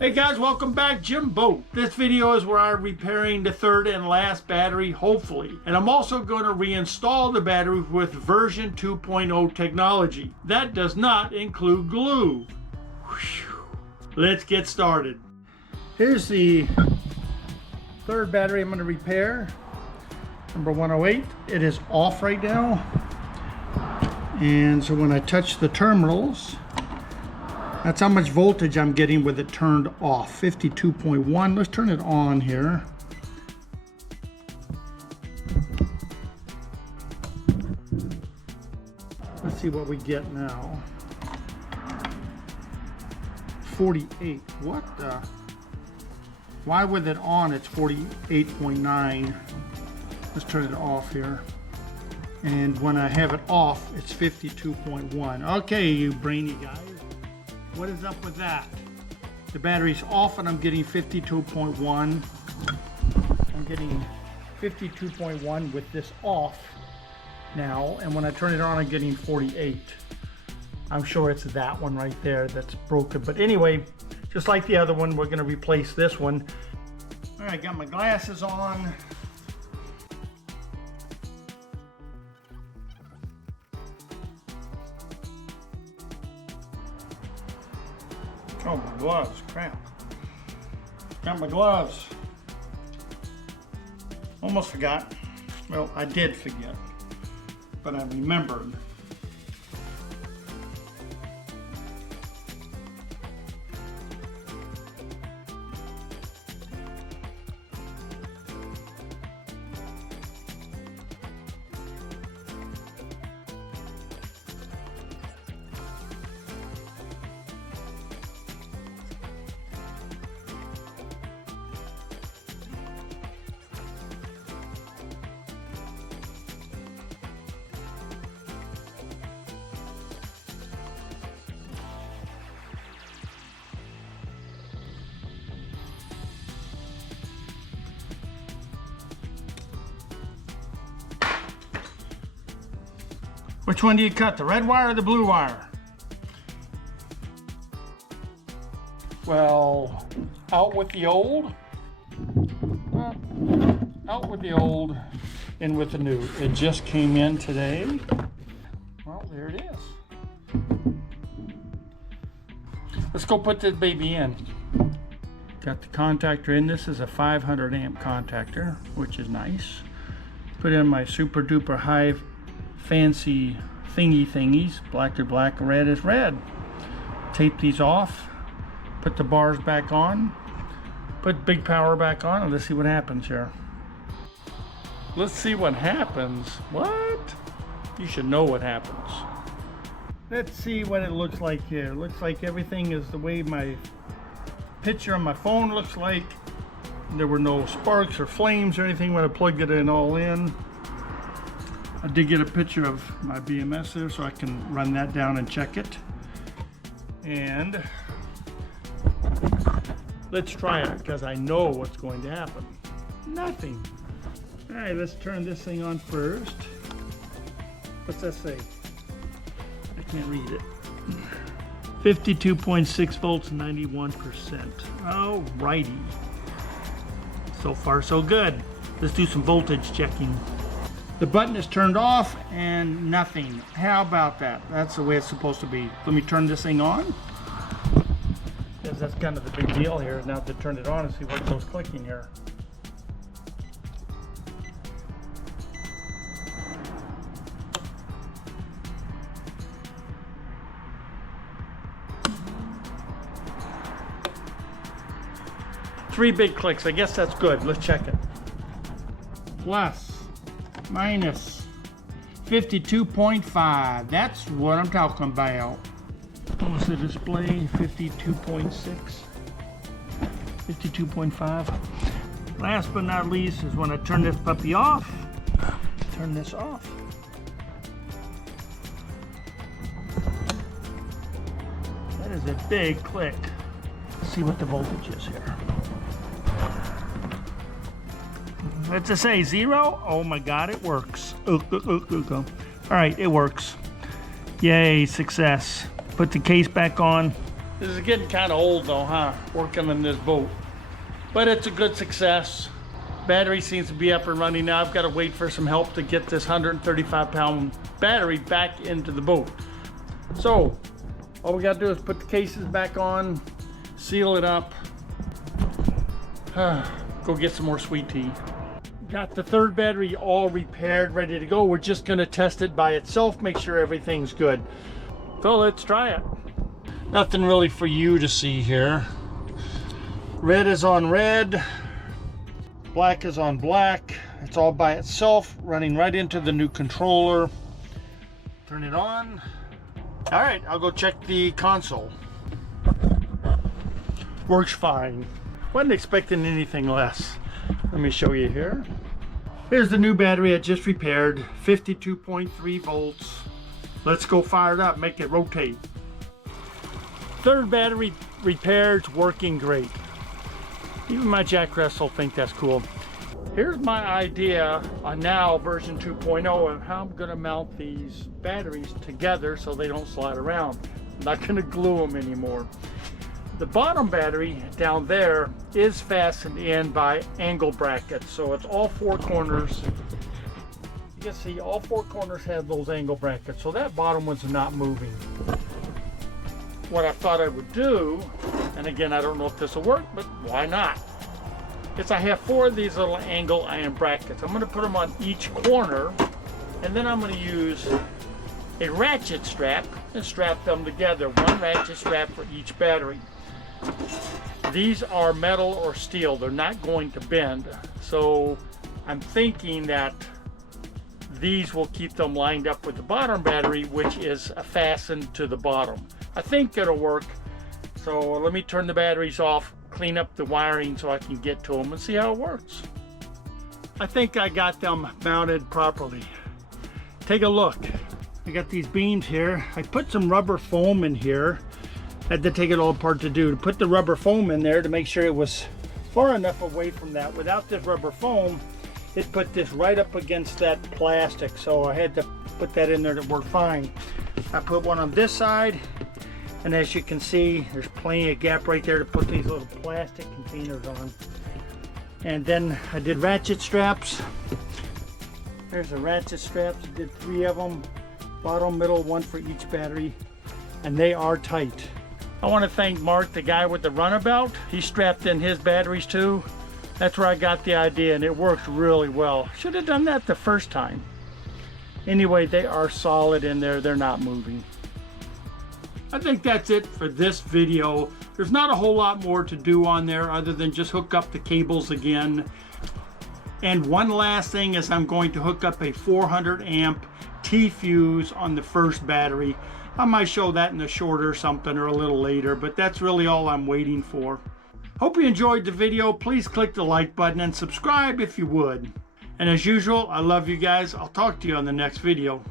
Hey guys, welcome back. Jim Boat. This video is where I'm repairing the third and last battery, hopefully. And I'm also going to reinstall the battery with version 2.0 technology. That does not include glue. Whew. Let's get started. Here's the third battery I'm going to repair. Number 108. It is off right now. And so when I touch the terminals, that's how much voltage I'm getting with it turned off, 52.1. Let's turn it on here. Let's see what we get now. 48. What the? Why with it on it's 48.9? Let's turn it off here. And when I have it off, it's 52.1. Okay, you brainy guys. What is up with that? The battery's off and I'm getting 52.1. I'm getting 52.1 with this off now, and when I turn it on I'm getting 48. I'm sure it's that one right there that's broken, but anyway, just like the other one, we're going to replace this one. All right, got my glasses on. Oh, my gloves, crap. Got my gloves. Almost forgot. Well, I did forget, but I remembered. Which one do you cut, the red wire or the blue wire? Well, out with the old, out with the old, in with the new. It just came in today. Well, there it is. Let's go put this baby in. Got the contactor in. This is a 500 amp contactor, which is nice. Put in my super duper high fancy thingies. Black is black, red is red. Tape these off, put the bars back on, put big power back on, and let's see what happens here. Let's see what happens. What? You should know what happens. Let's see what it looks like here. Looks like everything is the way my picture on my phone looks like. There were no sparks or flames or anything when I plugged it in all in. I did get a picture of my BMS there, so I can run that down and check it. And let's try it, because I know what's going to happen. Nothing. All right, let's turn this thing on first. What's that say? I can't read it. 52.6 volts, 91%. All righty. So far, so good. Let's do some voltage checking. The button is turned off and nothing. How about that? That's the way it's supposed to be. Let me turn this thing on, because that's kind of the big deal here. Now to turn it on and see what goes clicking here. Three big clicks. I guess that's good. Let's check it. Plus. Minus 52.5. That's what I'm talking about. What was the display? 52.6. 52.5. Last but not least is when I turn this puppy off. Turn this off. That is a big click. Let's see what the voltage is here. Let's just say 0. Oh my God, it works. All right, it works. Yay, success. Put the case back on. This is getting kind of old though, huh? Working on this boat. But it's a good success. Battery seems to be up and running now. I've got to wait for some help to get this 135-pound battery back into the boat. So, all we got to do is put the cases back on, seal it up, go get some more sweet tea. Got the third battery all repaired, ready to go. We're just going to test it by itself, make sure everything's good. So let's try it. Nothing really for you to see here. Red is on red, black is on black. It's all by itself, running right into the new controller. Turn it on. All right, I'll go check the console. Works fine. Wasn't expecting anything less. Let me show you here. Here's the new battery I just repaired, 52.3 volts. Let's go fire it up, make it rotate. Third battery repaired, working great. Even my Jack Russell think that's cool. Here's my idea on now version 2.0 of how I'm going to mount these batteries together so they don't slide around. I'm not going to glue them anymore. The bottom battery down there is fastened in by angle brackets, so it's all four corners. You can see all four corners have those angle brackets, so that bottom one's not moving. What I thought I would do, and again I don't know if this will work, but why not? Is I have four of these little angle iron brackets. I'm going to put them on each corner, and then I'm going to use a ratchet strap and strap them together. One ratchet strap for each battery. These are metal or steel. They're not going to bend. So I'm thinking that these will keep them lined up with the bottom battery, which is fastened to the bottom. I think it'll work. So let me turn the batteries off, clean up the wiring so I can get to them and see how it works. I think I got them mounted properly. Take a look. I got these beams here. I put some rubber foam in here. I had to take it all apart to put the rubber foam in there to make sure it was far enough away from that. Without this rubber foam, it put this right up against that plastic, so I had to put that in there to work fine. I put one on this side, and as you can see, there's plenty of gap right there to put these little plastic containers on. And then I did ratchet straps. There's the ratchet straps. I did 3 of them, bottom, middle, one for each battery, and they are tight. I want to thank Mark, the guy with the runabout. He strapped in his batteries too. That's where I got the idea, and it works really well. Should have done that the first time. Anyway, they are solid in there. They're not moving. I think that's it for this video. There's not a whole lot more to do on there other than just hook up the cables again. And one last thing is I'm going to hook up a 400 amp T-fuse on the first battery. I might show that in a short or something or a little later, but that's really all I'm waiting for. Hope you enjoyed the video. Please click the like button and subscribe if you would. And as usual, I love you guys. I'll talk to you on the next video.